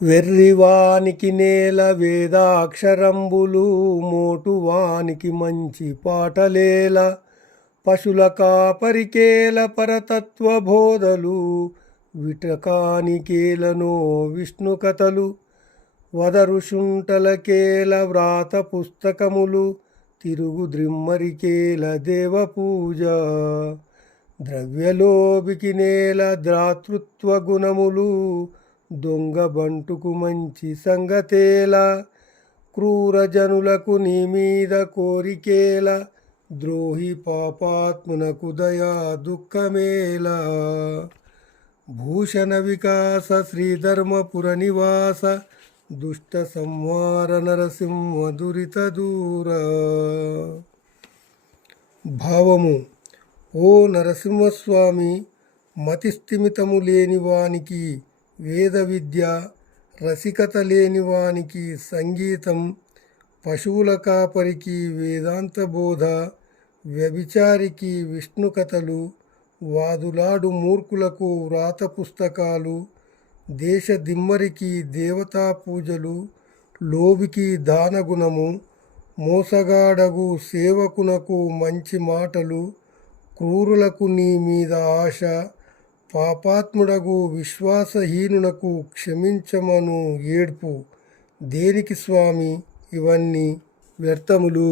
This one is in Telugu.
వెర్రివానికి నేల వేదాక్షరంబులు, మోటువానికి మంచి పాటలేల, పశుల కాపరికేల పరతత్వ బోధలు, విటకానికేలనో విష్ణు కథలు, వదరుషుంటలకేల వ్రాత పుస్తకములు, తిరుగుద్రిమ్మరికేల దేవ పూజ, ద్రవ్యలోభికి నేల దాతృత్వ గుణములు, దొంగ బంటుకు మంచి సంగతేల, క్రూర జనులకు నీ మీద కోరికేల, ద్రోహి పాపాత్మునకు దయా దుఃఖమేల. భూషణ వికాస శ్రీధర్మపుర నివాస, దుష్ట సంహార నరసింహ దురిత దూర. భావము: ఓ నరసింహస్వామి, మతిస్థిమితము లేని వానికి వేద విద్య, రసికత లేని వానికి సంగీతం, పశువుల కాపరికి వేదాంత బోధ, వ్యభిచారికి విష్ణు కథలు, వాదులాడు మూర్ఖులకు వ్రాత పుస్తకాలు, దేశ దిమ్మరికి దేవతా పూజలు, లోబికి దానగుణము, మోసగాడగు సేవకునకు మంచి మాటలు, క్రూరులకు నీ మీద ఆశ, పాపాత్ముడగు విశ్వాసహీనునకు క్షమించమను ఏడ్పు. దేనికి స్వామి ఇవన్నీ వ్యర్థములు?